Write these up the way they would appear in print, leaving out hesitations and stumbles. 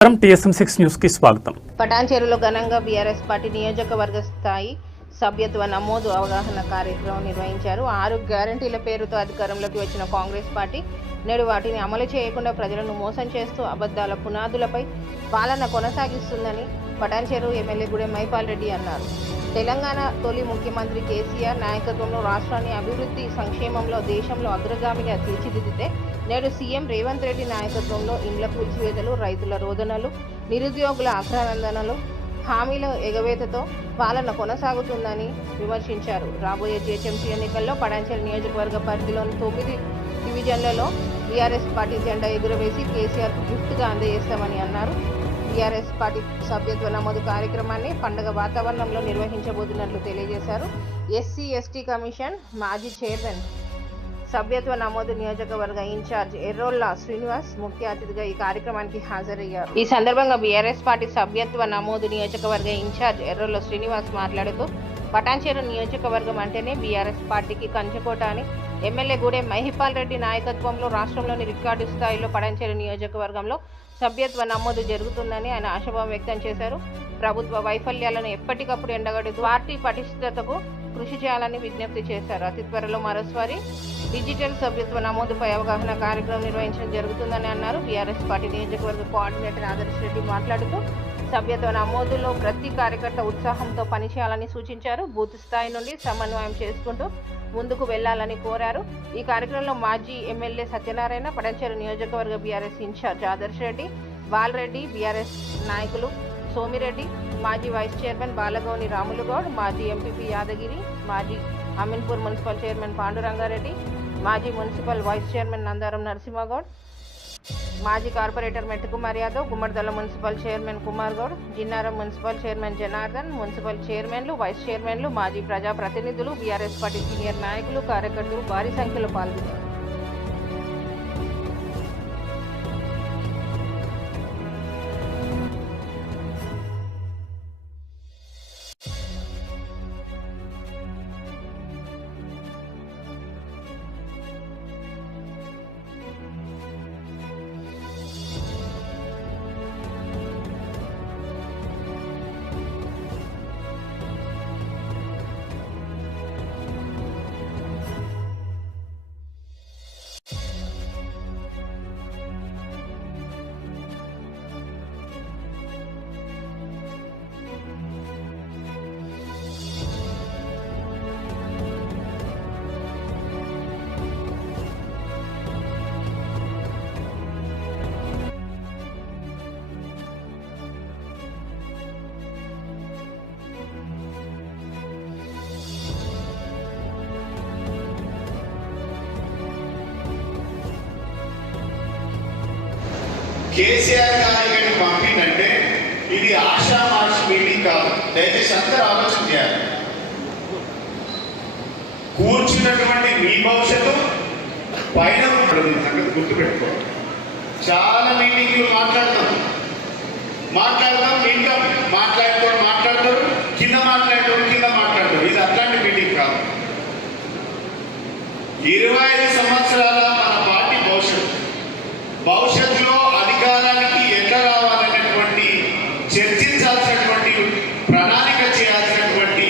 TSM6 news కి స్వాగతం. పటాన్చెరులో ఘనంగా బీఆర్ఎస్ పార్టీ నియోజకవర్గ స్థాయి సభ్యత్వ నమోదు అవగాహన కార్యక్రమం నిర్వహించారు. 6 గ్యారంటీల పేరుతో అధికారంలోకి వచ్చిన కాంగ్రెస్ పార్టీ నేడు వాటిని అమలు చేయకుండా ప్రజలను మోసం చేస్తూ అబద్ధాల పునాదులపై పాలన కొనసాగిస్తుందని పటాన్చెరు ఎమ్మెల్యే గూడెం మైపాల్ రెడ్డి అన్నారు. తెలంగాణ తొలి ముఖ్యమంత్రి కేసీఆర్ నాయకత్వంలో రాష్ట్రాన్ని అభివృద్ధి సంక్షేమంలో దేశంలో అగ్రగామిగా తీర్చిదిద్దితే నేడు సీఎం రేవంత్ రెడ్డి నాయకత్వంలో ఇండ్ల కూల్చివేతలు, రైతుల రోదనలు, నిరుద్యోగుల అగ్రనందనలు, హామీల ఎగవేతతో పాలన కొనసాగుతుందని విమర్శించారు. రాబోయే జీహెచ్ఎంసీ ఎన్నికల్లో పటాన్చెరు నియోజకవర్గ పరిధిలోని 9 డివిజన్లలో బీఆర్ఎస్ పార్టీ జెండా ఎగురవేసి కేసీఆర్కు గిఫ్ట్గా అందజేస్తామని అన్నారు. బీఆర్ఎస్ పార్టీ సభ్యత్వ నమోదు కార్యక్రమాన్ని పండుగ వాతావరణంలో నిర్వహించబోతున్నట్లు తెలియజేశారు. ఎస్సీ ఎస్టీ కమిషన్ మాజీ చైర్మన్, సభ్యత్వ నమోదు నియోజకవర్గ ఇన్ఛార్జ్ ఎర్రోల్ల శ్రీనివాస్ ముఖ్య అతిథిగా ఈ కార్యక్రమానికి హాజరయ్యారు. ఈ సందర్భంగా బీఆర్ఎస్ పార్టీ సభ్యత్వ నమోదు నియోజకవర్గ ఇన్ఛార్జ్ ఎర్రోల్ల శ్రీనివాస్ మాట్లాడుతూ పటాన్చెరు నియోజకవర్గం అంటేనే బీఆర్ఎస్ పార్టీకి కంచుకోట అని, ఎమ్మెల్యే గూడెం మైపాల్ రెడ్డి నాయకత్వంలో రాష్ట్రంలోని రికార్డు స్థాయిలో పటాన్చెరు నియోజకవర్గంలో సభ్యత్వ నమోదు జరుగుతుందని ఆయన ఆశాభావం వ్యక్తం చేశారు. ప్రభుత్వ వైఫల్యాలను ఎప్పటికప్పుడు ఎండగడుతూ పార్టీ పటిష్టతకు కృషి చేయాలని విజ్ఞప్తి చేశారు. అతి త్వరలో మరోసారి డిజిటల్ సభ్యత్వ నమోదుపై అవగాహన కార్యక్రమం నిర్వహించడం జరుగుతుందని అన్నారు. బీఆర్ఎస్ పార్టీ నియోజకవర్గ కోఆర్డినేటర్ ఆదర్శ్ రెడ్డి మాట్లాడుతూ సభ్యత్వ నమోదులో ప్రతి కార్యకర్త ఉత్సాహంతో పనిచేయాలని సూచించారు. బూత్ స్థాయి నుండి సమన్వయం చేసుకుంటూ ముందుకు వెళ్లాలని కోరారు. ఈ కార్యక్రమంలో మాజీ ఎమ్మెల్యే సత్యనారాయణ, పటాన్చెరు నియోజకవర్గ BRS incharge Adarsh Reddy, Balareddy, BRS నాయకులు సోమిరెడ్డి, మాజీ వైస్ చైర్మన్ బాలగౌని రాములుగౌడ్, మాజీ ఎంపీపీ యాదగిరి, మాజీ అమీన్పూర్ మున్సిపల్ చైర్మన్ పాండురంగారెడ్డి, మాజీ municipal vice chairman Nandaram Narasimhagoud, మాజీ corporator Mettukumar Yadav, Gummadidala municipal chairman Kumar Goud, Jinnaram municipal chairman Janardhan, municipal చైర్మన్లు, వైస్ చైర్మన్లు, మాజీ ప్రజాప్రతినిధులు, బీఆర్ఎస్ పార్టీ సీనియర్ నాయకులు, కార్యకర్తలు భారీ సంఖ్యలో పాల్గొన్నారు. కేసీఆర్ గారి ఇక్కడికి పంపిందంటే ఇది ఆషామాషి మీటింగ్ కాదు. దయచేసి అందరూ ఆలోచన చేయాలి. కూర్చున్నటువంటి మీ భవిష్యత్తు పైన సంగతి గుర్తుపెట్టుకోవాలి. చాలా మీటింగ్లు మాట్లాడతాం, వింటాం, మాట్లాడతారు, కింద మాట్లాడతారు. ఇది అట్లాంటి మీటింగ్ కాదు. 25 సంవత్సరాల మన పార్టీ భవిష్యత్తులో అధికారానికి ఎట్లా రావాలనేటువంటి చర్చించాల్సినటువంటి, ప్రణాళిక చేయాల్సినటువంటి,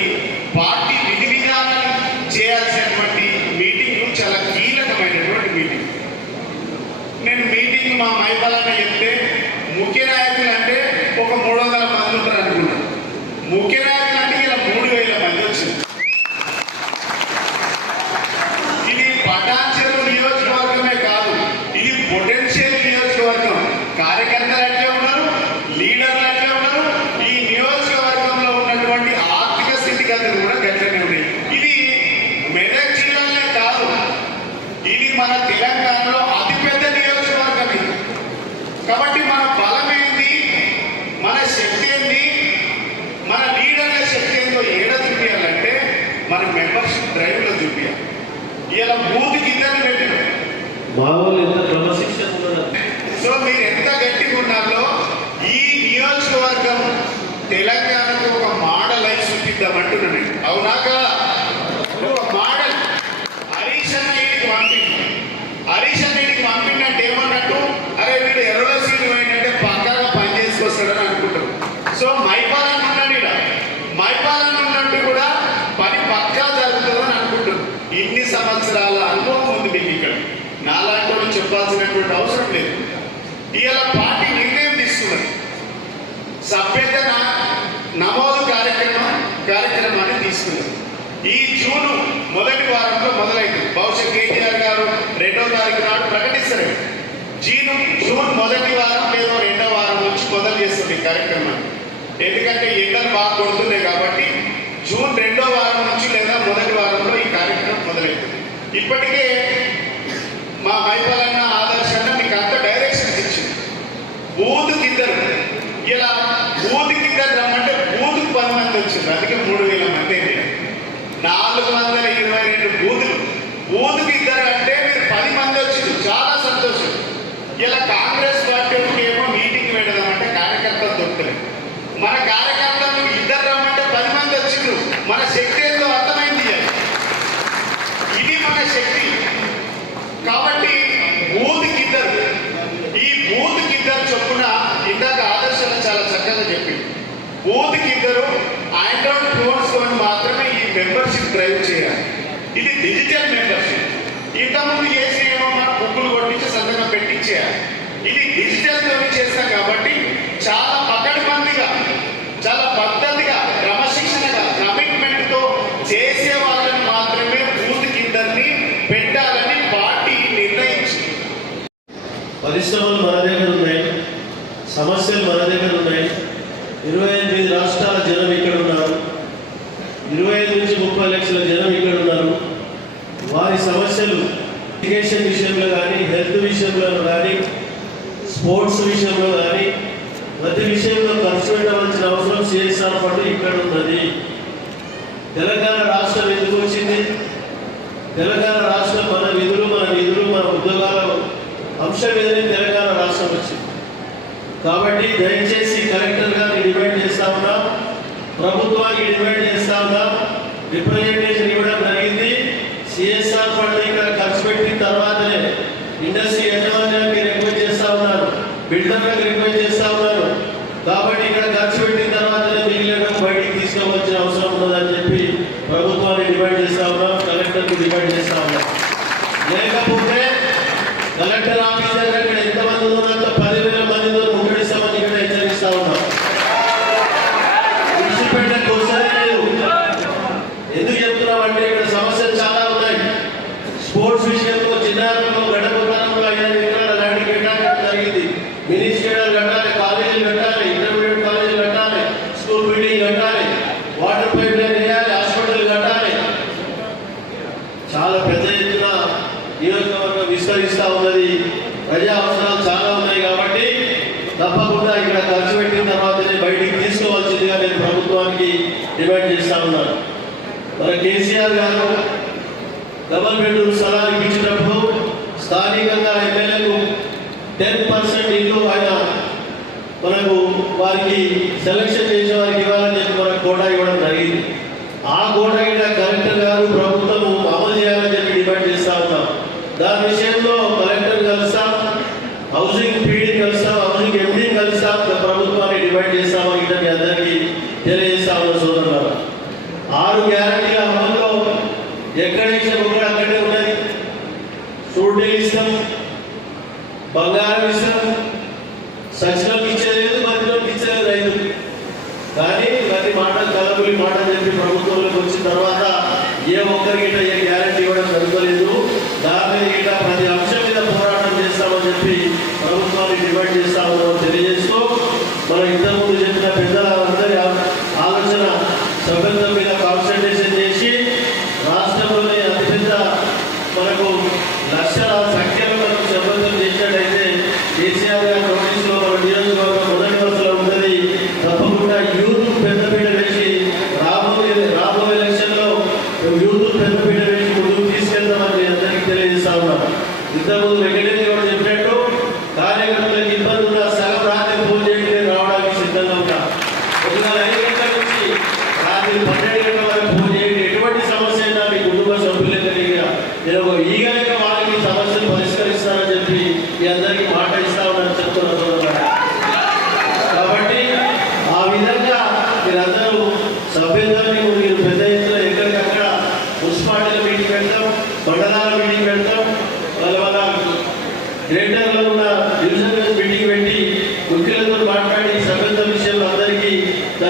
పార్టీ విధి విధానాలు చేయాల్సినటువంటి మీటింగ్ చాలా కీలకమైనటువంటి మీటింగ్. నేను మీటింగ్ మా మైపాలన్న చెప్తే ముఖ్య నాయకులు అంటే ఒక 300 మంది ఉంటారు అనుకున్నాను. ముఖ్య నాయకులు అంటే ఇలా 3000 మంది వచ్చింది. ఇది పటాన్చెరు నియోజకవర్గమే కాదు, ఇది పొటెన్షియల్ నియోజకవర్గం. కార్యకర్తలు అట్లే ఉన్నారు, లీడర్లు అట్లే ఉన్నారు. ఈ నియోజకవర్గంలో ఉన్నటువంటి ఆర్థిక స్థితిగతులు కూడా గట్లనే ఉన్నాయి. ఇది మెదక్ జిల్లాలే కాదు, ఇది మన తెలంగాణలో అతిపెద్ద నియోజకవర్గం ఇది. కాబట్టి మన బలం ఏంది, మన శక్తి ఏంది, మన లీడర్ల శక్తి ఏందో ఏడ చూపించాలంటే మన మెంబర్షిప్ డ్రైవ్లో చూపించాలి. ఇలా బూత్కి ఇద్దరు పెట్టారు. సో మీరు ఎంత గట్టిగా ఉన్నారో ఈ నియోజకవర్గం తెలంగాణకు ఒక మోడల్ అయి చూపిద్దామంటున్నాను. అవునా కదా? ఒక మోడల్. హరీష్ అన్న వీడికి పంపిండి అంటే ఏమన్నట్టు, అరే వీడు ఎర్రలో సీటు ఏంటంటే పక్కగా పనిచేసి సభ్యత నమోదు కార్యక్రమాన్ని తీసుకున్నాం. ఈ జూన్ మొదటి వారంలో మొదలైంది. బహుశా కేటీఆర్ గారు 2వ తారీఖు నాడు ప్రకటిస్తారు. జూన్ మొదటి వారం లేదా 2వ వారం నుంచి మొదలు చేస్తుంది ఈ కార్యక్రమాన్ని. ఎందుకంటే ఎండలు బాగా కొడుతున్నాయి కాబట్టి జూన్ 2వ వారం నుంచి లేదా మొదటి వారంలో ఈ కార్యక్రమం మొదలవుతుంది. ఇప్పటికే మా మైపాలన్న ఆదర్శన్న మీకు అంత డైరెక్షన్స్ ఇచ్చింది. బూత్కి ఇద్దరు, ఇలా బూత్కి ఇద్దరు రమ్మంటే బూత్కు 10 మంది వచ్చింది. అందుకే 3000 మంది అయింది. 422 బూతులు. బూత్కి ఇద్దరు అంటే మీరు 10 మంది వచ్చింది. చాలా సంతోషం. ఇలా కాంగ్రెస్ పార్టీ ఏమో మీటింగ్ పెడదామంటే కార్యకర్తలు దొరుకుతలేదు. మన కార్యకర్తలు ఇద్దరు రమ్మంటే 10 మంది వచ్చిండ్రు. మన శక్తి ఏందో అర్థమైంది. ఇది మన శక్తి. కాబట్టి బూత్కి ఇద్దరు, ఈ బూత్కి ఇద్దరు చొప్పున ఇందాక ఆదర్శన చాలా చక్కగా చెప్పింది. బూత్కి ఇద్దరు ఆండ్రాయిడ్ ఫోన్స్ తో మాత్రమే ఈ మెంబర్షిప్ డ్రైవ్ చేయాలి. ఇది డిజిటల్ మెంబర్షిప్. ఇంతకుముందు చేసి ఏమో మన బుక్కులు కొట్టించి సంతకం పెట్టించేయాలి. ఇది డిజిటల్ తో చేస్తాం కాబట్టి చాలా పకడ్బందీగా, చాలా పద్ధతిగా, క్రమశిక్షణగా, కమిట్మెంట్ తో చేసే వాళ్ళని మాత్రమే బూత్కి ఇద్దరిని పెట్టాలని పార్టీ నిర్ణయించింది. పరిశ్రమలు మన దగ్గర ఉన్నాయి, సమస్యలు మన దగ్గర ఉన్నాయి. 28 రాష్ట్రాల జనం ఇక్కడ ఉన్నారు. 25 నుంచి 30 లక్షల జనం ఇక్కడ ఉన్నారు. వారి సమస్యలు ఎడ్యుకేషన్ విషయంలో కానీ, హెల్త్ విషయంలో కానీ, స్పోర్ట్స్ విషయంలో కానీ, ప్రతి విషయంలో ఖర్చు పెట్టవలసిన అవసరం సిఎస్ఆర్ ఫండ్ ఇక్కడ ఉన్నది. తెలంగాణ రాష్ట్రం ఎందుకు వచ్చింది? తెలంగాణ రాష్ట్రం మన విధులు, మన ఉద్యోగాల అంశం మీదనే తెలంగాణ రాష్ట్రం వచ్చింది. కాబట్టి దయచేసి కలెక్టర్ గారిని డిమాండ్ చేస్తా ఉన్నాం, ప్రభుత్వానికి డిమాండ్ చేస్తా ఉన్నాం. రిప్రజెంటేషన్ ఇవ్వడం జరిగింది. సిఎస్ఆర్ ఫండ్ ఇక్కడ ఖర్చు పెట్టిన తర్వాతనే ఇండస్ట్రీ యజమాన్యానికి రిక్వెస్ట్ చేస్తా ఉన్నారు, బిల్డర్లకు రిక్వెస్ట్ చేస్తా ఉన్నారు. కాబట్టి ఇక్కడ ఖర్చు పెట్టిన తర్వాతనే మిగిలిన బయటికి తీసుకోవాల్సిన అవసరం ఉన్నదని చెప్పి ప్రభుత్వాన్ని డిమాండ్ చేస్తా ఉన్నాం, కలెక్టర్కు డిమాండ్ చేస్తా ఉన్నాం. లేకపోతే కలెక్టర్ ఆఫీస్ దగ్గర ఇక్కడ ఎంతమంది ఉన్నంత 10,000 మందితో ముట్టడిస్తామని ఇక్కడ హెచ్చరిస్తా ఉన్నాం. విడిచిపెట్టకు వస్తేనే లేదు. ఎందుకు చెప్తున్నామంటే ఇక్కడ సమస్యలు చాలా ఉన్నాయి. స్పోర్ట్స్ విషయంలో చిన్నారులలో గడపతనంలో 5 ఎకరాల ల్యాండ్ కేటాయించడం జరిగింది. మినీ స్టేడియాలు కట్టాలి, కాలేజీలు కట్టాలి, ఇంటర్మీడియట్ కాలేజీలు కట్టాలి, స్కూల్ బిల్డింగ్ కట్టాలి, వాటర్ పైప్ లైన్ వేయాలి, హాస్పిటల్ కట్టాలి. చాలా పెద్ద ఎత్తున నియోజకవర్గం విస్తరిస్తూ ఉన్నది. ప్రజా అవసరాలు చాలా ఉన్నాయి కాబట్టి తప్పకుండా ఇక్కడ ఖర్చు పెట్టిన తర్వాతనే బయటికి తీసుకోవాల్సిందిగా నేను ప్రభుత్వానికి డిమాండ్ చేస్తా ఉన్నాను. మన కేసీఆర్ గారు డబల్ బెడ్రూమ్ స్థలాలు ఇచ్చినప్పుడు స్థానికంగా ఎమ్మెల్యేలు 10% ఇల్లు ఆయన మనకు వారికి సెలక్షన్ చేసే వారికి ఇవ్వాలని చెప్పి మనకు కోటా ఇవ్వడం జరిగింది. ఆ కోటా ఇక్కడ కలెక్టర్ గారు ప్రభుత్వం అమలు చేయాలని చెప్పి డిమాండ్ చేస్తా ఉన్నాం. దాని విషయంలో కలెక్టర్ కలుస్తాం, హౌసింగ్ పీడీ కలుస్తాం, హౌసింగ్ ఎండీ కలుస్తాం, ప్రభుత్వాన్ని డిమాండ్ చేస్తామని మీ అందరికీ తెలియజేస్తా ఉన్న సోదరులారా. 6 గ్యారంటీల అమల్లో ఎక్కడ ఇచ్చిన కూడా అక్కడే ఉన్నది. షూరిటీలు ఇస్తాం, బంగారం ఇస్తాం, సచిలకు ఇచ్చేది, మంత్రులకు ఇచ్చేది రైతు. కానీ ఇవన్నీ మాటలు కలబులి మాటలు చెప్పి ప్రభుత్వంలోకి వచ్చిన తర్వాత ఏ ఒక్కరికి ఏ గ్యారంటీ ఇవ్వడం జరగలేదు. దాని మీద ప్రతి అంశం మీద పోరాటం చేస్తామని చెప్పి ప్రభుత్వాన్ని డిమాండ్ చేస్తామని తెలియజేస్తూ, మనం ఇంతకుముందు చెప్పిన పెద్దలందరి ఆలోచన సభ్యత్వం మీద కాన్సన్ట్రేషన్ చేసి రాష్ట్రంలోనే అతిపెద్ద మనకు లక్షల సంఖ్యలో మనకు సభ్యత్వం చేసినట్టయితే కేసీఆర్ గారి నోటీసులో మన నియోజకవర్గం మొదటి వరుసలో ఉన్నది. తప్పకుండా యూత్ పెద్దపీట వేసి రాబోయే ఎలక్షన్లో యూత్ పెద్దపీట వేసి ముందుకు తీసుకెళ్తామని అందరికీ తెలియజేస్తా ఉన్నాం. ఇంతకుముందు వెంకటేశ్వర గారు చెప్పినట్టు కార్యకర్తలకు ఇబ్బంది ఉన్న సగం రాత్రి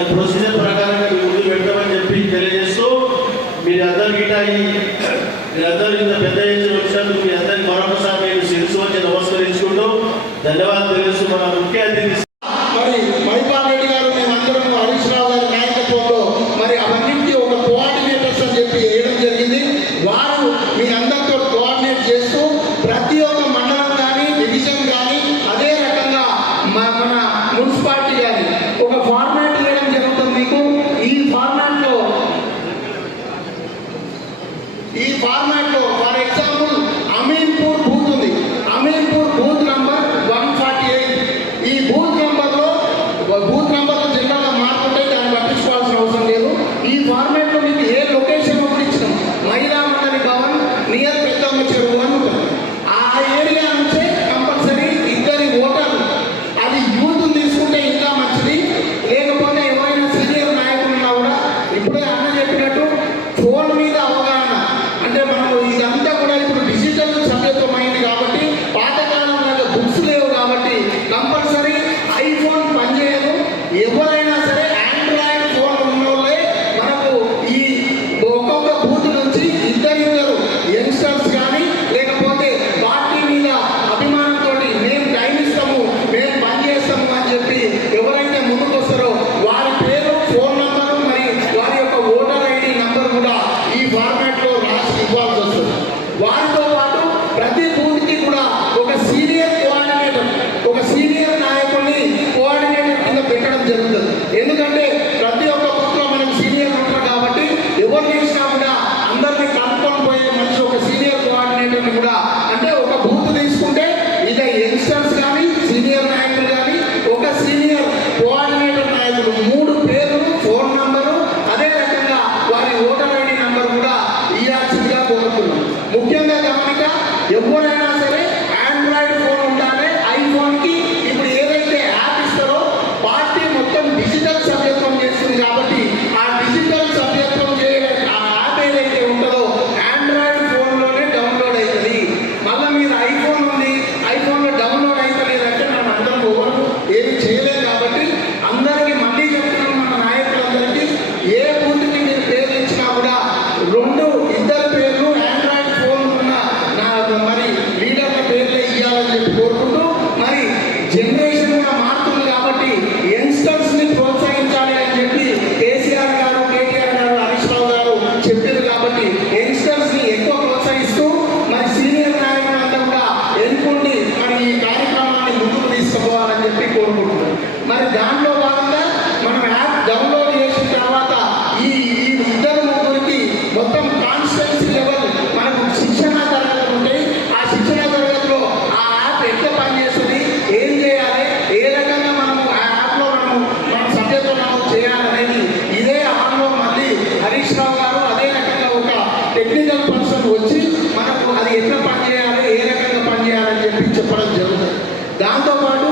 దాని ప్రొసీజర్ ప్రకారంగా ముందు పెడతామని చెప్పి తెలియజేస్తూ మీరందరూ ఇంత పెద్ద ఎత్తున వచ్చినందుకు మీ అందరికీ మరొకసారి నేను శిరస్సు వచ్చి నమస్కరించుకుంటూ ధన్యవాదాలు తెలుస్తూ మన ముఖ్య అతిథి మరి మైపాల్ రెడ్డి గారు మేమందరం హరీష్ రావు గారి నాయకత్వంలో మరి అవన్నింటినీ ఒక కోఆర్డినేటర్స్ అని చెప్పి వేయడం జరిగింది. వారు మీ అందరితో కోఆర్డినేట్ చేస్తూ ప్రతి ఒక్క మండలం కానీ డివిజన్ కానీ అదే రకంగా మన మున్సిపాలిటీ కానీ ఒక ఫార్మాట్ ఇవ్వడం జరుగుతుంది మీకు. ఈ ఫార్మాట్లో ఫర్ ఎగ్జాంపుల్ అమీన్పూర్ బూత్ ఉంది. Ameenpur booth number 148. ఈ బూత్ నంబర్లో జనరల్గా మార్పుంటే దాన్ని పట్టించుకోవాల్సిన అవసరం లేదు. ఈ ఫార్మాట్లో మీకు ఏ లొకేషన్ ఒకటి ఇచ్చినాం, మహిళా మండలి భవన్ నియర్ పెద్దమ్మ చెరువు అని ఉంటుంది. ఆ ఏరియా నుంచే కంపల్సరీ 2 ఓటర్లు, అది యూత్ తీసుకుంటే ఇంకా మంచిది. లేకపోతే ఎవరైనా సీనియర్ నాయకులు ఉన్నా కూడా ఇప్పుడే అన్న చెప్పినట్టు ఫోన్ మీద అవగాహన, అంటే మనం ఇదంతా కూడా ఇప్పుడు డిజిటల్ సభ్యత్వం అయింది కాబట్టి పాతకాలం లాగా బుక్స్ లేవు కాబట్టి కంపల్సరీ ఐఫోన్ పనిచేయదు. ఎవరైనా సరే ఆండ్రాయిడ్ ఫోన్ ఉన్నోళ్ళే మనకు ఈ ఒక్కొక్క బూత్ నుంచి ఇద్దరు యంగ్స్టర్స్ కానీ లేకపోతే పార్టీ మీద అభిమానంతో మేము టైం ఇస్తాము, మేము పనిచేస్తాము అని చెప్పి ఎవరైతే ముందుకు వస్తారో వారి పేరు, ఫోన్ నంబరు మరి వారి యొక్క ఓటర్ ఐడి నంబర్ కూడా ఈ ఫార్మాట్లో రాసి ఇవ్వాల్సి వస్తుంది. వారితో పాటు ప్రతి బూత్కి కూడా ఒక సీనియర్ కోఆర్డినేటర్, ఒక సీనియర్ నాయకుడిని కోఆర్డినేటర్ కింద పెట్టడం జరుగుతుంది. ఎందుకంటే ప్రతి ఒక్క బూత్లో మనకు సీనియర్ ఉంటారు కాబట్టి ఎవరు చేసినా కూడా అందరినీ కలుపుకొని పోయే మనిషి ఒక సీనియర్ కోఆర్డినేటర్ని కూడా, అంటే ఒక బూత్ తీసుకుంటే ఇక యంగ్స్టర్స్ కానీ సీనియర్ నాయకులు కానీ ఒక సీనియర్ కోఆర్డినేటర్ నాయకుడు 3 పేర్లు, ఫోన్ నంబరు, అదే రకంగా వారి ఓటర్ ఐడి నంబర్ కూడా ఇవ్వాల్సిందిగా కోరుతున్నాం. ముఖ్యంగా గమనిక, ఎవరైనా సరే ఆండ్రాయిడ్ ఫోన్ ఉండాలి. ఐఫోన్కి ఇప్పుడు ఏదైతే యాప్ ఇస్తారో పార్టీ మొత్తం డిజిటల్ సభ్యత్వం చేస్తుంది కాబట్టి ఆ డిజిటల్ సభ్యత్వం చేయడానికి ఆ యాప్ ఏదైతే ఉంటుందో ఆండ్రాయిడ్ ఫోన్లోనే డౌన్లోడ్ అవుతుంది. మళ్ళీ మీరు ఐఫోన్ ఉంది, ఐఫోన్లో డౌన్లోడ్ అవుతలేదంటే మనం అందరం ఎవరు ఏమి చేయలేదు కాబట్టి అందరికీ మళ్ళీ చెప్తున్నాం, మన నాయకులందరికీ ఏ బూత్కి మీరు పేర్లు ఇచ్చినా కూడా 2 పేర్లు ఆండ్రాయిడ్ ఫోన్ ఉన్న మరి లీడర్ల పేర్లే ఇవ్వాలని చెప్పి కోరుకుంటూ, మరి జనరేషన్ మారుతుంది కాబట్టి యంగ్స్టర్స్ని ప్రోత్సహించాలి అని చెప్పి కేసీఆర్ గారు, కేటీఆర్ గారు, హరీష్ రావు గారు చెప్పారు కాబట్టి యంగ్స్టర్స్ని ఎక్కువ ప్రోత్సహిస్తూ మరి సీనియర్ నాయకులంతా కూడా ఎన్నుకోండి మరి ఈ కార్యక్రమాన్ని ముందుకు తీసుకుపోవాలని చెప్పి కోరుకుంటున్నాం. మరి దాంట్లో భాగంగా మనం యాప్ డౌన్లోడ్ చేసిన తర్వాత ఈ 2-3కి మొత్తం కాన్స్టిట్యున్సీ లెవెల్ మనకు శిక్షణ తరగతులు ఉంటాయి. ఆ శిక్షణ తరగతిలో ఆ యాప్ ఎట్లా పనిచేస్తుంది, ఏం చేయాలి, ఏ రకంగా మనము ఆ యాప్లో మన సభ్యత్వం చేయాలనేది ఇదే హాల్లో మళ్ళీ హరీష్ రావు గారు అదే రకంగా ఒక టెక్నికల్ పర్సన్ వచ్చి మనకు అది ఎట్లా పనిచేయాలి, ఏ రకంగా పనిచేయాలని చెప్పి చెప్పడం జరుగుతుంది. దాంతోపాటు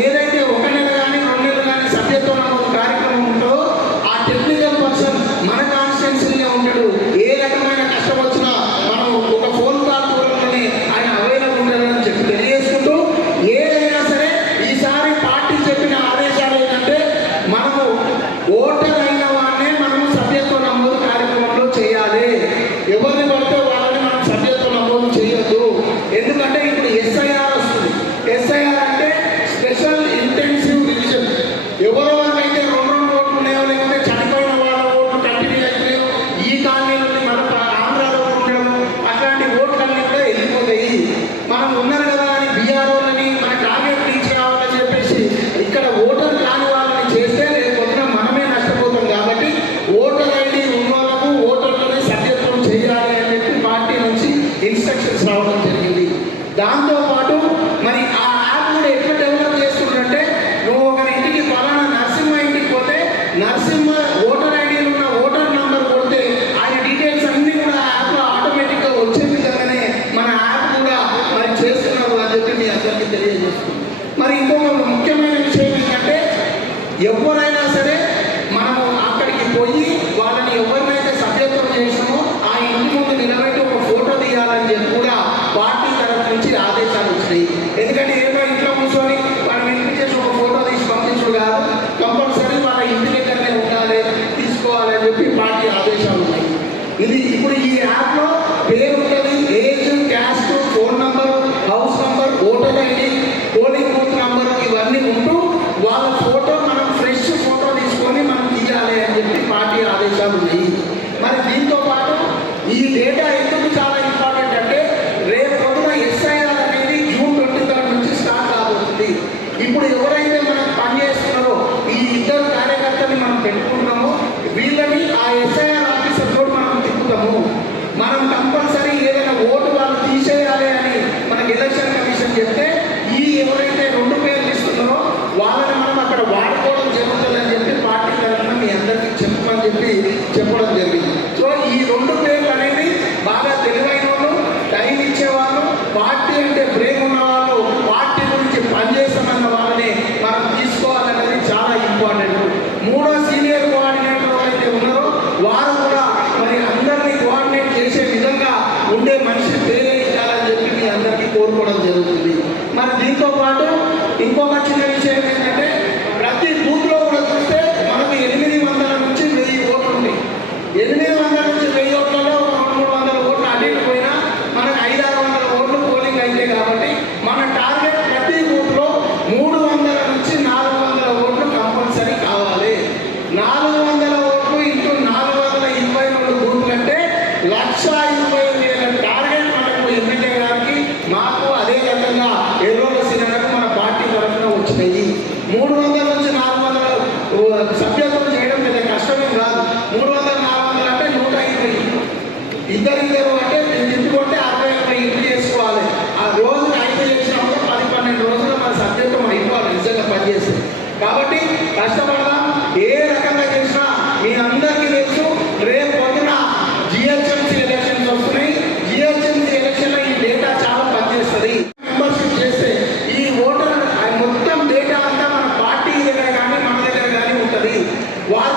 ఏదైతే 1 నెల కానీ 2 నెలలు కానీ సభ్యత్వం కార్యక్రమం ఉంటుందో ఆ టెక్నికల్ పర్సన్ మన కాన్స్టిట్యున్సీలో ఉంటాడు. ఏ రకమైన కష్టం వచ్చినా మనం ఒక ఫోన్ కాల్ దూరంలోనే ఆయన అవైలబుల్ ఉంటారని చెప్పి తెలియజేసుకుంటూ, ఏదైనా సరే ఈసారి పార్టీ చెప్పిన ఆదేశాలు ఏంటంటే మనము ఓటర్ అయిన వారినే మనము సభ్యత్వ నమోదు కార్యక్రమంలో చేయాలి. ఎవరిని పడితే వాళ్ళని మనం సభ్యత్వ నమోదు చేయొద్దు. ఎందుకంటే ఇప్పుడు ఎస్ఐఆర్ వస్తుంది. ఎస్ఐఆర్ అంటే స్పెషల్ ఇంటెన్సివ్ రివిజన్. ఎవరో వాళ్ళకైతే 2 ఓట్లు ఉన్నాయో లేకపోతే చనిపోయిన వాళ్ళ ఓట్లు కంటిన్యూ అవుతాయో, ఈ కాలనీలోని మన ఆంధ్రాలో ఉండడం అట్లాంటి ఓట్లన్నీ కూడా వెళ్ళిపోతాయి. మనం ఉన్నారు కదా అని బీఆర్ఓలని మన టార్గెట్ రీచ్ కావాలని చెప్పేసి ఇక్కడ ఓటర్ కాని వాళ్ళని చేస్తే రేపొద్దున మనమే నష్టపోతాం. కాబట్టి ఓటర్ ఐడి ఉన్న వాళ్ళకు ఓటర్లని సభ్యత్వం చేయాలి అని చెప్పి పార్టీ నుంచి ఇన్స్ట్రక్షన్స్ రావడం జరిగింది. దాంతోపాటు మరి ఆ యాప్ కూడా ఎట్లా డెవలప్ చేస్తుందంటే, నువ్వు ఒక ఇంటికి పలానా నరసింహ ఇంటికి పోతే నరసింహ ఓటర్ ఐడీలో ఉన్న ఓటర్ నంబర్ కొడితే ఆయన డీటెయిల్స్ అన్నీ కూడా యాప్లో ఆటోమేటిక్గా వచ్చే విధంగానే మన యాప్ కూడా మరి చేస్తున్నారు అని చెప్పి మీ అందరికీ తెలియజేస్తుంది. మరి ఇంకొక ముఖ్యమైన విషయం ఏంటంటే, ఎవరైనా సరే మనము అక్కడికి పోయి వాళ్ళని ఎవరినైతే సభ్యత్వం చేసినామో ఆ ఇంటి ముందు నిలబెట్టి ఒక ఫోటో తీయాలని చెప్పి కూడా పార్టీ తరఫు నుంచి ఆదేశాలు వచ్చినాయి. ఎందుకంటే ఏదో ఇంట్లో కూర్చొని మనం ఇంటికి చేసి ఒక ఫోటో తీసి పంపించుడు కాదు, కంపల్సరీ వాళ్ళ ఇంటి దగ్గర చెప్పడం జరిగింది. సో ఈ 2 పేర్లు అనేది బాగా తెలివైన వాళ్ళు, టైం ఇచ్చేవాళ్ళు, పార్టీ అంటే బ్రేక్ ఉన్న వాళ్ళు, పార్టీ గురించి పనిచేస్తామన్న వాళ్ళని మనం తీసుకోవాలన్నది చాలా ఇంపార్టెంట్. 3వ సీనియర్ కోఆర్డినేటర్ అయితే ఉన్నారో వారు కూడా మరి అందరినీ కోఆర్డినేట్ చేసే విధంగా ఉండే మనిషి పేరే ఇవ్వాలని చెప్పి మీ అందరికీ కోరుకోవడం జరుగుతుంది. మరి దీంతో పాటు ఇంకొక చిన్న విషయం ఏంటంటే ప్రతి బూత్లో కూడా చూస్తే మనకు 800 నుంచి 1000 ఓట్లు ఉన్నాయి. 800 నుంచి 1000 ఓట్లలో 300 ఓట్లు అటు పోయినా మనకు 500-600 ఓట్లు పోలింగ్ అయితే కాబట్టి మన టార్గెట్ ప్రతి బూత్లో 300 నుంచి 400 ఓట్లు కంపల్సరీ కావాలి. 400 ఓట్లు ఇంటూ 423 బూత్లు అంటే 1,20,000 టార్గెట్ మనకు ఎమ్మెల్యే గారికి మాకు అదే రకంగా ఎర్రోల సినిమాకు మన పార్టీ తరఫున వచ్చినాయి. 300 నుంచి 400 సభ్యత్వం చేయడం పెద్ద కష్టమేం కాదు. 300-400 అంటే 120. ఇద్దరు అంటే తిట్టుకుంటే 60-70 ఇంటి చేసుకోవాలి. ఆ రోజుకి 5 చేసినప్పుడు 10-12 రోజులు మన సభ్యత్వం అయిపోవాలి నిజంగా పనిచేసి. కాబట్టి కష్టపడదాం. ఏ రకంగా చేసినా మీ అందరికీ తెలుసు రేపు పొద్దున జిహెచ్ఎంసీ ఎలక్షన్స్ వస్తున్నాయి. జిహెచ్ఎంసీ ఎలక్షన్లో ఈ డేటా చాలా పనిచేస్తుంది. మెంబర్షిప్ చేస్తే ఈ ఓటర్ మొత్తం డేటా అంతా మన పార్టీ దగ్గర కానీ మన దగ్గర కానీ ఉంటుంది.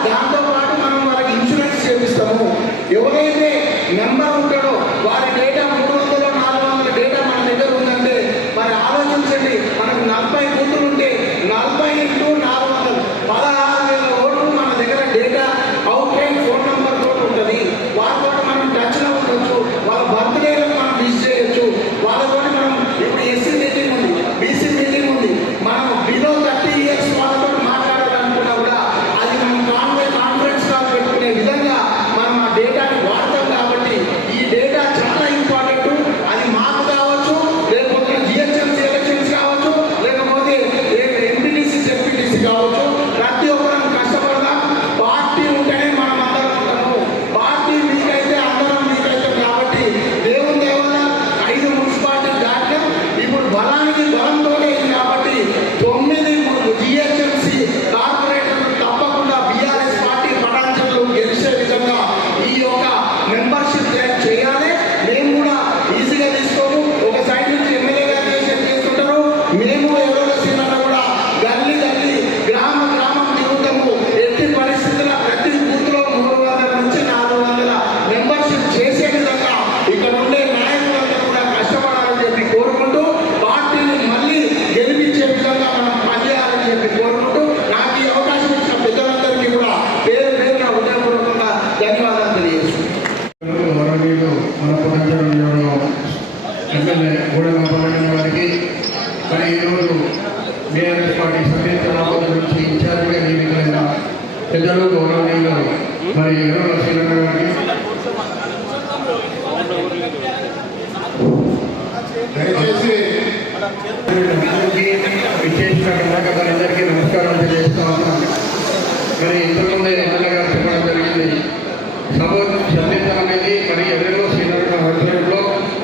దాంతో పాటు మనం వాళ్ళకి ఇన్సూరెన్స్ చేపిస్తాము. ఎవరైతే మెంబర్ ఉంటాడో వారి డేటా 300-400 డేటా మన దగ్గర ఉందంటే మరి ఆలోచించండి. మనకు 40 బూతులు ఉంటే 40 ఇంటూ 400 16,000 ఓట్లు మన దగ్గర data out line phone number తోటి ఉంటుంది. వాళ్ళతో మనం టచ్లో ఉండొచ్చు. వాళ్ళ బర్త్డేలకు మనం విష్ చేయొచ్చు. వాళ్ళతో మనం ఇప్పుడు ఎస్సీ మీటింగ్ ఉంది, బీసీ మీటింగ్ ఉంది. మనం బిలో 30 ఇయర్స్ వాళ్ళతో మాట్లాడాలనుకున్నా కూడా అది మనం కాన్ఫరెన్స్ కాల్ పెట్టుకునే విధంగా మనం ఆ డేటాని వాడతాం. కాబట్టి ఈ డేటా చాలా ఇంపార్టెంట్. అది మాకు కావచ్చు, లేకపోతే జిహెచ్ఎంసీ ఎలక్షన్స్ కావచ్చు, లేకపోతే ఎంపీటీసీ ఎస్పీటీసీ కావచ్చు. ప్రతి ఒక్కరం కష్టపడదాం. పార్టీ ఉంటేనే మనం అందరం ఉంటాము. పార్టీ మీకైతే అందరం మీకైతే కాబట్టి దేవుని దేవల్ల 5 మున్సిపాలిటీ దాటినాం. ఇప్పుడు బలానికి బలంతో కాబట్టి 9 జిహెచ్ఎంసీ కార్పొరేటర్లు తప్పకుండా బీఆర్ఎస్ పార్టీ పటాంచలు గెలిచే విధంగా ఈ యొక్క మెంబర్షిప్ చేయాలి. మేము కూడా ఈజీగా తీసుకోము. ఒక సైడ్ నుంచి ఎమ్మెల్యే గారు చేస్తుంటారు. మేము ఎవరో సీనియర్లు కూడా గల్లీ గ్రామం తిరుగుతాము. ఎట్టి పరిస్థితుల ప్రతి బూత్లో 300 నుంచి 400 మెంబర్షిప్ చేసే విధంగా ఇక్కడ ఉండే నాయకులందరూ కూడా కష్టపడాలని చెప్పి కోరుకుంటూ పార్టీని మళ్ళీ గెలిపించే విధంగా మనం పనిచేయాలని చెప్పి కోరుకుంటూ నాకు ఈ అవకాశం ఇచ్చిన పెద్దలందరికీ కూడా పేరున హృదయపూర్వకంగా ధన్యవాదాలు తెలియజేస్తున్నాను. గౌరవనీయులు మన పొటెన్షియల్ ఎమ్మెల్యే గూడెం అప్పలనాయుడు గారికి మరి ఈరోజు బీఆర్ఎస్ పార్టీ సభ్యత్వ నమోదు నుంచి ఇన్ఛార్జిగా నియమితులైన పెద్దలు గౌరవనీయులు మరి ఎర్రోల శ్రీరంగ గారికి దయచేసి విచ్చేసిన కళాకారులందరికీ నమస్కారాలు తెలియజేస్తా ఉన్నాను. మరి ఇంతకుముందే ఎమ్మెల్యే గారు చెప్పడం జరిగింది. సభ్యత్వం అనేది మరి ఎర్రలో శ్రీరంగ ఆధ్వర్యంలో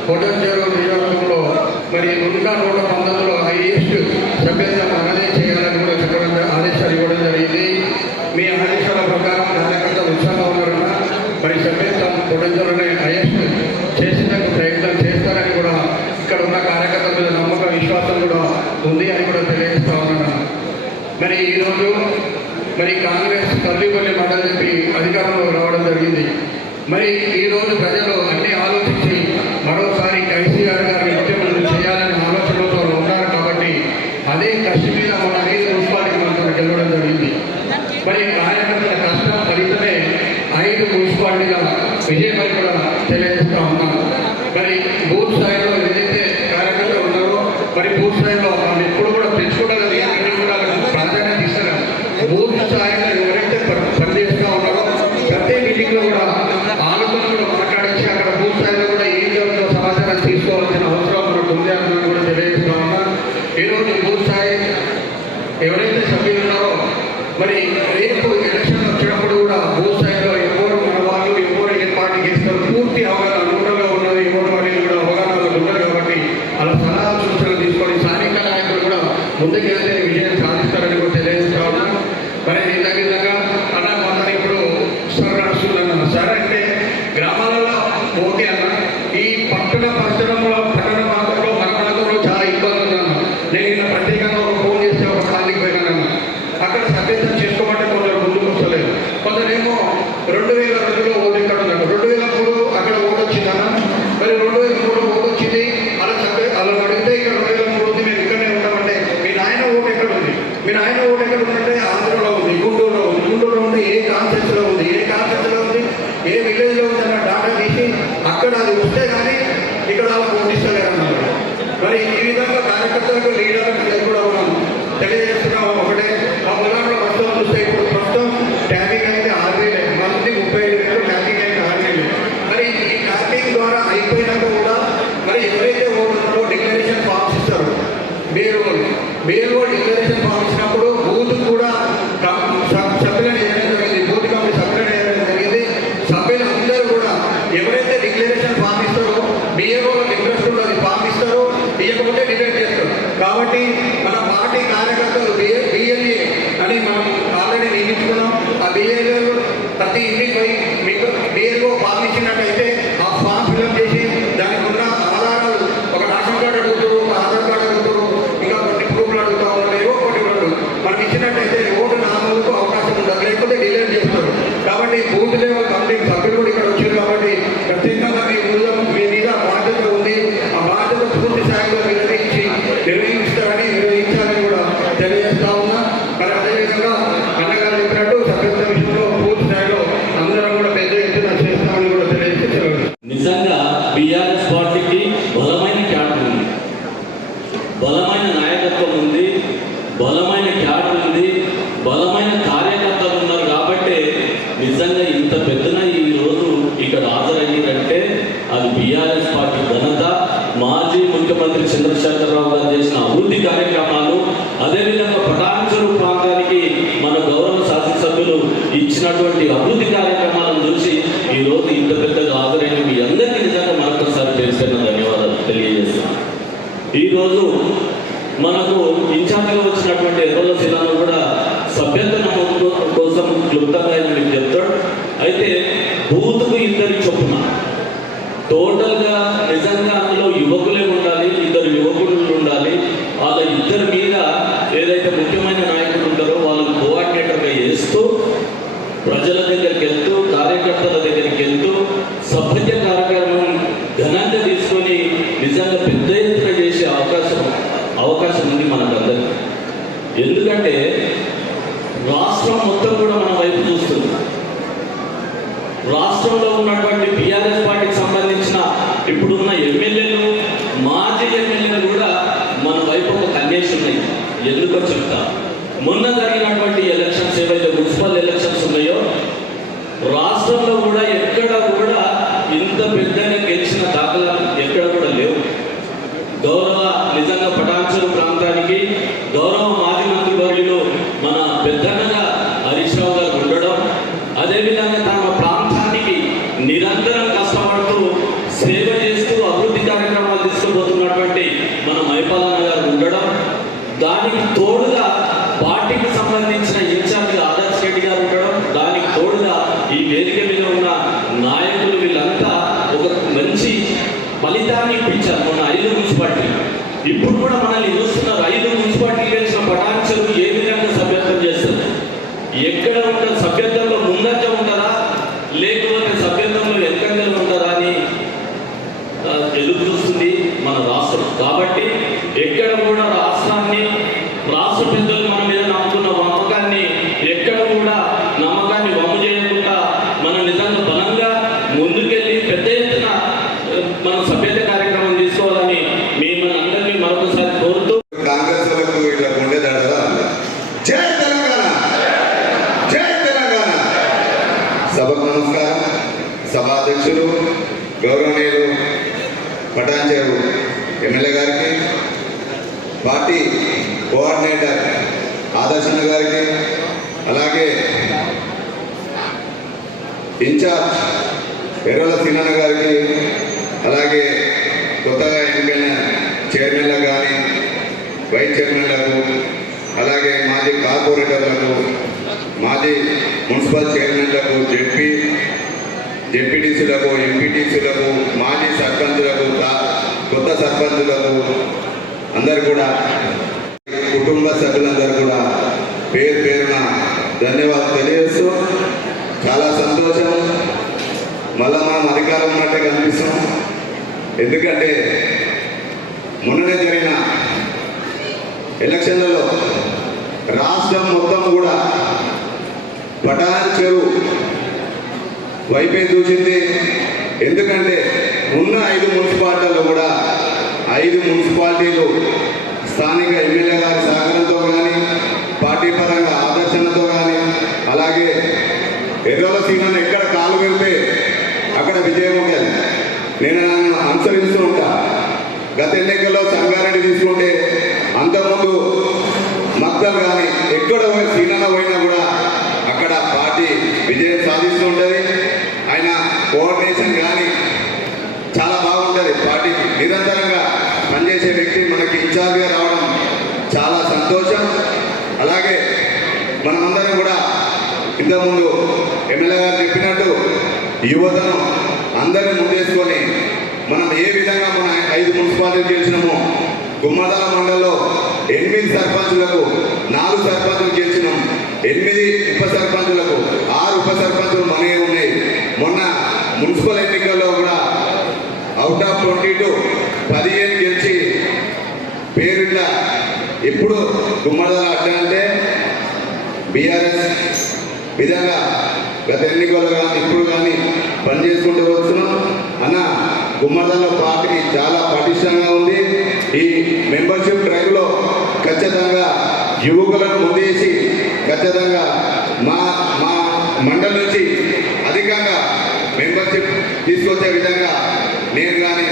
పొటెన్షియల్ నియోజకవర్గంలో మరి 119లో హైయెస్ట్ సభ్యత్వం అనేది చేయాలని కూడా చెప్పడం ఆదేశాలు ఇవ్వడం జరిగింది. మీ ఆదేశాల ప్రకారం కార్యకర్తలు ఉత్సాహంగా ఉన్నారన్న మరి సభ్యత్వం పొటెన్షియల్ హైయెస్ట్ చేసేందుకు ప్రయత్నం చేస్తారని కూడా ఇక్కడ ఉన్న కార్యకర్తల మీద నమ్మకం విశ్వాసం కూడా ఉంది అని కూడా తెలియజేస్తా ఉన్నాను. మరి ఈరోజు మరి కాంగ్రెస్ తల్లిపల్లి మండలి చెప్పి అధికారంలో రావడం జరిగింది. మరి ఈరోజు ప్రజలు అన్ని ఆలోచించి మరోసారి కేసీఆర్ గారిని ముఖ్యమంత్రి చేయాలనే ఆలోచనతో ఉన్నారు. కాబట్టి అదే కృషి మీద మన 5 మున్సిపాలిటీ మంత్రులు గెలవడం జరిగింది. మరి కార్యకర్తల కష్టం ఫలితమే 5 మున్సిపాలిటీల విజయమని కూడా తెలియజేస్తా ఉన్నాను. మరి బూత్ స్థాయిలో ఏదైతే కార్యకర్తలు ఉన్నారో మరి బూత్ స్థాయిలో వాళ్ళు ఎప్పుడు కూడా తెచ్చుకోవడం కూడా ప్రాధాన్యత ఇస్తారు. బూత్ స్థాయిలో ఎవరైతే పనిచేస్తూ ఉన్నారో ప్రతి మీటింగ్లో కూడా ఆలోచన కూడా మాట్లాడించి అక్కడ బూత్ స్థాయిలో కూడా ఏం జరుగుతుందో సమాచారం తీసుకోవాల్సిన అవసరం మనకు ఉంది అని కూడా తెలియజేస్తా ఉన్నా. ఈరోజు బూత్ స్థాయి ఎవరైతే సభ్యులు ఉన్నారో మరి రేపు ఎలక్షన్ వచ్చినప్పుడు కూడా బూత్ స్థాయిలో ఎవరు మన వాళ్ళు ఎవరు ఏ పార్టీ చేస్తారు పూర్తి అవగాహన అనుకూలంగా ఉన్నది ఎవరు అనేది కూడా అవగాహన ఉంటారు. కాబట్టి అలా సలహా సూచనలు తీసుకొని స్థానిక నాయకులు కూడా ముందుకెళ్తే విజయం సాధిస్తారని కూడా తెలియజేస్తా ఉన్నాం. మరి ఈ విధంగా అలా మన ఇప్పుడు నడుస్తుందని చేస్తున్నటువంటి అభివృద్ధి కార్యక్రమాలను చూసి ఈరోజు ఇంత పెద్దగా హాజరైన మీ అందరికీ నిజంగా మరొకసారి చేసిన ధన్యవాదాలు తెలియజేస్తున్నాను. ఈరోజు మనకు ఇన్ఛార్జ్గా వచ్చినటువంటి ఎర్రల శిలాను కూడా సభ్యత్వ నమోదు కోసం క్లుప్తంగా మీకు చెప్తాడు. అయితే బూత్కు 2 చొప్పున టోటల్గా నిజంగా అందులో యువకులే ఉండాలి, 2 యువకులు ఉండాలి. వాళ్ళ 2 మీద ఏదైతే ముఖ్యమైన నాయకులు ఉంటారో వాళ్ళని కోఆర్డినేటర్గా చేస్తూ ప్రజల దగ్గరికి వెళ్తూ కార్యకర్తల దగ్గరికి వెళ్తూ సభ్యత కార్యక్రమం ఘనంగా తీసుకొని నిజంగా పెద్ద ఎత్తున చేసే అవకాశం ఉంది మనకందరికీ. ఎందుకంటే రాష్ట్రం మొత్తం కూడా మన వైపు చూస్తుంది. రాష్ట్రంలో ఉన్నటువంటి బీఆర్ఎస్ పార్టీకి సంబంధించిన ఇప్పుడున్న ఎమ్మెల్యేలు, మాజీ ఎమ్మెల్యేలు కూడా మన వైపు ఒక కన్నేసి ఉన్నాయి. ఎందుకో చెప్తా. మొన్న జరిగినటువంటి ఎలక్షన్స్ ఏవైతే మున్సిపల్ ఎలక్షన్స్ ఉన్నాయో రాష్ట్రంలో కూడా ఎక్కడ కూడా ఇంత పెద్దగా గెలిచిన దాఖలాలు ఎక్కడ కూడా లేవు. గౌరవ నిజంగా పటాన్చెరు ప్రాంతానికి గౌరవ మాజీ మంత్రి వర్యులు మన పెద్దన్నగా హరీష్ రావు గారు ఉండడం, అదేవిధంగా తమ ప్రాంతానికి నిరంతరం కష్టపడుతూ సేవ చేస్తూ అభివృద్ధి కార్యక్రమాలు తీసుకుపోతున్నటువంటి మన మైపాలన్న గారు ఉండడం, దానికి తోడుగా పార్టీకి సంబంధించిన ఇన్ఛార్జ్ ఆదర్శ్ రెడ్డి గారు ఉండడం, దానికి తోడుగా ఈ వేదిక మీద ఉన్న నాయకులు వీళ్ళంతా ఒక మంచి ఫలితాన్ని ఇప్పించారు. మన 5 మున్సిపాలిటీ ఇప్పుడు కూడా మనల్ని చూస్తున్నారు. 5 మున్సిపాలిటీలు గెలిచిన పటాన్చెరు ఏ విధంగా సభ్యత్వం చేస్తారు, ఎక్కడ ఉంటారు, సభ్యత్వంలో ముందంజ ఉంటారా లేకపోతే సభ్యత్వంలో వెనకంజలు ఉంటారా అని ఎదురు చూస్తుంది మన రాష్ట్రం. కాబట్టి ఎక్కడ కూడా రాష్ట్ర పెద్దలు మన మీద నమ్ముకున్న నమ్మకాన్ని ఎక్కడ కూడా నమ్మకాన్ని వమ్ము చేయకుండా మనం నిజంగా బలంగా ముందుకెళ్ళి పెద్ద ఎత్తున మన సభ్యత కార్యక్రమం తీసుకోవాలని మిమ్మల్ని అందరినీ మరొకసారి కోరుతూ కాంగ్రెస్ వాళ్ళకు ఇట్లా గుండె దడదా. జై తెలంగాణ, జై తెలంగాణ. సభకు నమస్కారం. సభాధ్యక్షులు గౌరవనీయులు పటాన్చెరు ఎమ్మెల్యే గారికి, పార్టీ కోఆర్డినేటర్ ఆదర్శన్న గారికి, అలాగే ఇన్ఛార్జ్ ఎర్రల సీనన్న గారికి, అలాగే కొత్తగా ఎన్నికైన చైర్మన్లకు కానీ వైస్ చైర్మన్లకు, అలాగే మాజీ కార్పొరేటర్లకు, మాజీ మున్సిపల్ చైర్మన్లకు, జెడ్పీటీసీలకు, ఎంపీటీసీలకు, మాజీ సర్పంచులకు, కొత్త సర్పంచులకు అందరు కూడా, కుటుంబ సభ్యులందరూ కూడా పేరు పేరున ధన్యవాదాలు తెలియజేస్తూ చాలా సంతోషం. మళ్ళా మనం అధికారం ఉన్నట్టే కనిపిస్తాం. ఎందుకంటే మొన్ననే జరిగిన ఎలక్షన్లలో రాష్ట్రం మొత్తం కూడా పటాన్చెరు వైపే చూసింది. ఎందుకంటే ఉన్న 5 మున్సిపాలిటీల్లో కూడా 5 మున్సిపాలిటీలు స్థానిక ఎమ్మెల్యే గారి సహకారంతో కానీ, పార్టీ పరంగా ఆదర్శనతో కానీ, అలాగే ఎర్రల సీనను ఎక్కడ కాలు పెడితే అక్కడ విజయం ఉండేది. నేను నన్ను అనుసరిస్తూ ఉంటా. గత ఎన్నికల్లో సంగారెడ్డి తీసుకుంటే అంతకుముందు మక్తల్ కానీ ఎక్కడ సీనన్న పోయినా కూడా అక్కడ పార్టీ విజయం సాధిస్తూ ఉంటుంది. ఆయన కోఆర్డినేషన్ కానీ చాలా బాగుంటుంది. పార్టీకి నిరంతరంగా పనిచేసే వ్యక్తి మనకి ఇన్ఛార్జ్గా రావడం చాలా సంతోషం. అలాగే మనమందరం కూడా ఇంతకుముందు ఎమ్మెల్యే గారు చెప్పినట్టు యువతను అందరిని ముందేసుకొని మనం ఏ విధంగా మన 5 మున్సిపాలిటీలు గెలిచినామో, గుమ్మదాల మండలంలో 8 సర్పంచులకు 4 సర్పంచులు గెలిచినాం, 8 ఉప సర్పంచులకు 6 ఉప సర్పంచులు మనమే ఉన్నాయి. మొన్న మున్సిపల్ ఎన్నికల్లో కూడా అవుట్ ఆఫ్ 22 15 గెలిచి పేరుట్లా. ఇప్పుడు గుమ్మదాల అడ్డా అంటే బీఆర్ఎస్ విధంగా గత ఎన్నికల్లో కానీ ఇప్పుడు కానీ పనిచేసుకుంటూ వస్తున్నాం. అన్న గుమ్మదాల పార్టీ చాలా పటిష్టంగా ఉంది. ఈ మెంబర్షిప్ డ్రైవ్లో ఖచ్చితంగా యువకులను ముందేసి ఖచ్చితంగా మా మండలి నుంచి అధికంగా మెంబర్షిప్ తీసుకొచ్చే విధంగా నేను కానీ,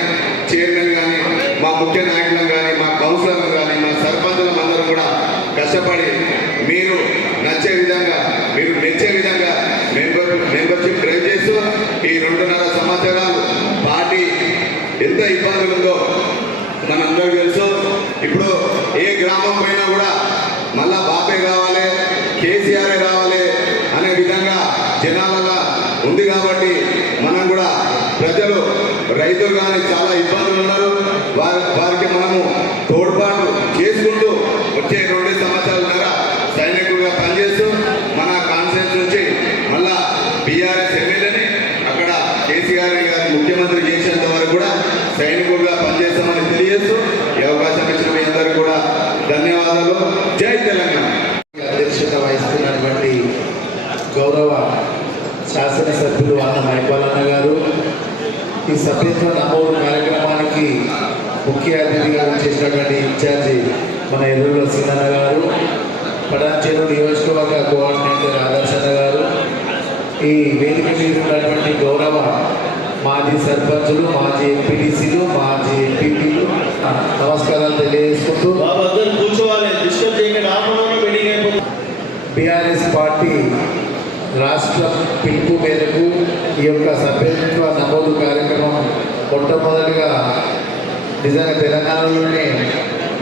చైర్మన్ కానీ, మా ముఖ్య నాయకులను కానీ, మా కౌన్సిలర్లు కానీ, మా సర్పంచులం అందరూ కూడా కష్టపడి మీరు నచ్చే విధంగా, మీరు మెచ్చే విధంగా ఈ 2.5 సంవత్సరాలు పార్టీ ఎంత ఇబ్బందులు ఉందో మనందరికీ తెలుసు. ఇప్పుడు ఏ గ్రామం పోయినా కూడా మళ్ళా బాపే కావాలి, కేసీఆర్ రావాలి అనే విధంగా జనాలలో ఉంది. కాబట్టి మనం కూడా ప్రజలు రైతులు కానీ చాలా ఇబ్బందులు ఉన్నారు. వారికి మనము తోడ్పాటు చేసుకుంటూ వచ్చే 2 సంవత్సరాలున్నర సైనికులుగా పనిచేస్తూ మన కాన్ఫరెన్స్ నుంచి మళ్ళా బీఆర్ఎస్ ఎమ్మెల్యేని అక్కడ కేసీఆర్ గారిని ముఖ్యమంత్రి చేసేంత వరకు కూడా సైనికులుగా పనిచేస్తామని తెలియజేస్తూ ఈ అవకాశం ఇచ్చిన మీ అందరికీ కూడా ధన్యవాదాలు. జై తెలంగాణ. అధ్యక్షత వహిస్తున్నటువంటి గౌరవ శాసనసభ్యులు అన్న మైపాలన్న గారు, ఈ సభ్యత్వ నమోదు కార్యక్రమానికి ముఖ్య అతిథిగా చేసినటువంటి ఇన్ఛార్జి మన ఎదురుల సీనన్న గారు, పటాన్చెరు నియోజకవర్గ కోఆర్డినేటర్ ఆదర్శన్న గారు, ఈ వేదిక మీద ఉన్నటువంటి గౌరవ మాజీ సర్పంచులు, మాజీ ఎంపీటీసీలు, మాజీ ఎంపీపీలు నమస్కారాలు తెలియజేసుకుంటూ కూర్చోవాలి, డిస్టర్బ్ చేయకుండా మీటింగ్ అయిపోతుంది. బీఆర్ఎస్ పార్టీ రాష్ట్ర పిలుపు మేరకు ఈ యొక్క సభ్యత్వ నమోదు కార్యక్రమం మొట్టమొదటిగా నిజంగా తెలంగాణలోనే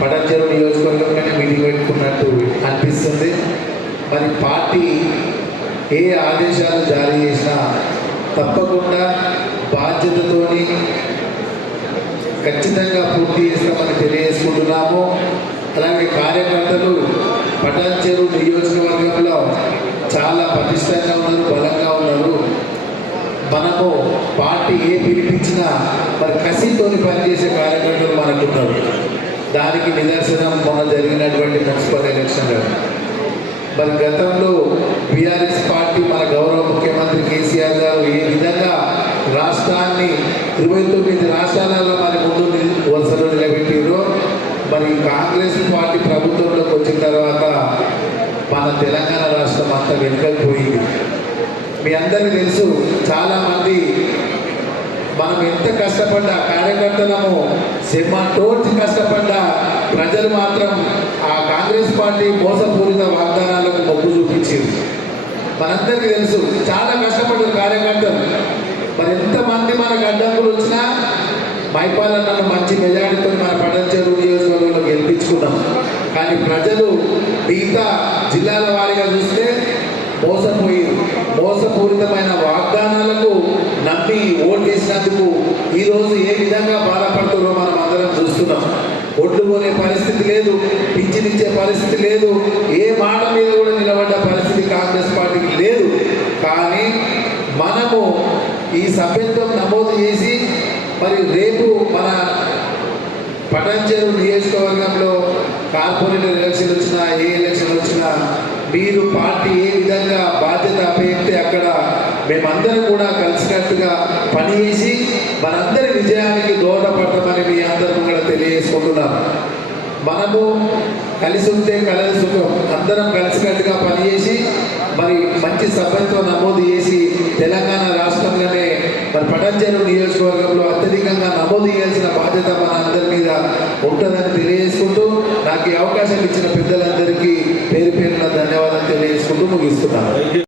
పటాన్చెరు నియోజకవర్గంలోనే మీటింగ్ పెట్టుకున్నట్టు అనిపిస్తుంది. మరి పార్టీ ఏ ఆదేశాలు జారీ చేసినా తప్పకుండా బాధ్యతతోని ఖచ్చితంగా పూర్తి చేస్తామని తెలియజేసుకుంటున్నాము. అలాగే కార్యకర్తలు పటాన్చెరు నియోజకవర్గంలో చాలా పటిష్టంగా ఉన్నారు, బలంగా ఉన్నారు. మనము పార్టీ ఏ పిలిపించినా మరి కసితోని పనిచేసే కార్యకర్తలు మనకున్నారు. దానికి నిదర్శనం మొన్న జరిగినటువంటి మున్సిపల్ ఎలక్షన్లో. మరి గతంలో బీఆర్ఎస్ పార్టీ మన గౌరవ ముఖ్యమంత్రి కేసీఆర్ గారు ఏ విధంగా రాష్ట్రాన్ని 29 రాష్ట్రాలలో మరి ముందు వరుసలో నిలబెట్టారో, మరి కాంగ్రెస్ పార్టీ ప్రభుత్వంలోకి వచ్చిన తర్వాత మన తెలంగాణ రాష్ట్రం అంతా వెనుకలిపోయింది. మీ అందరికీ తెలుసు, చాలామంది మనం ఎంత కష్టపడ్డా, కార్యకర్తలము సెమ్మటోర్చి కష్టపడ్డా ప్రజలు మాత్రం ఆ కాంగ్రెస్ పార్టీ మోసపూరిత వాగ్దానాలకు మొగ్గు చూపించింది. మనందరికీ తెలుసు, చాలా కష్టపడ్డారు కార్యకర్తలు. మరి ఎంతమంది మనకు అడ్డంకులు వచ్చినా మైపాలన్న మంచి మెజారిటీతో మన పటాన్చెరు నియోజకవర్గంలో గెలిపించుకున్నాం. కానీ ప్రజలు మిగతా జిల్లాల వారీగా చూస్తే మోసపూరితమైన వాగ్దానాలకు నమ్మి ఓటేసినందుకు ఈరోజు ఏ విధంగా బాధపడుతున్నారో మనం అందరం చూస్తున్నాం. ఓట్లు కొనే పరిస్థితి లేదు, పింఛనిచ్చే పరిస్థితి లేదు, ఏ మాట మీద కూడా నిలబడ్డ పరిస్థితి కాంగ్రెస్ పార్టీకి లేదు. కానీ మనము ఈ సభ్యత్వం నమోదు చేసి మరి రేపు మన పటాన్చెరు నియోజకవర్గంలో కార్పొరేటర్ ఎలక్షన్ వచ్చినా, ఏ ఎలక్షన్ వచ్చినా మీరు పార్టీ ఏ విధంగా బాధ్యత అప్పగిస్తే అక్కడ మేమందరం కూడా కలిసికట్టుగా పనిచేసి మనందరి విజయానికి దోహదపడతామని మీ అందరం కూడా తెలియజేసుకుంటున్నాం. మనము కలిసి ఉంటే కలసి సుఖం. అందరం కలిసికట్టుగా పనిచేసి మరి మంచి సభ్యత్వం నమోదు చేసి తెలంగాణ రాష్ట్రంలోనే మరి పటాన్చెరు నియోజకవర్గంలో అత్యధికంగా నమోదు చేయాల్సిన బాధ్యత మన అందరి మీద ఉంటుందని తెలియజేసుకుంటూ నాకు ఈ అవకాశం ఇచ్చిన పెద్దలందరికీ పేరు పేరున ధన్యవాదాలు తెలియజేసుకుంటూ ముగిస్తున్నాను.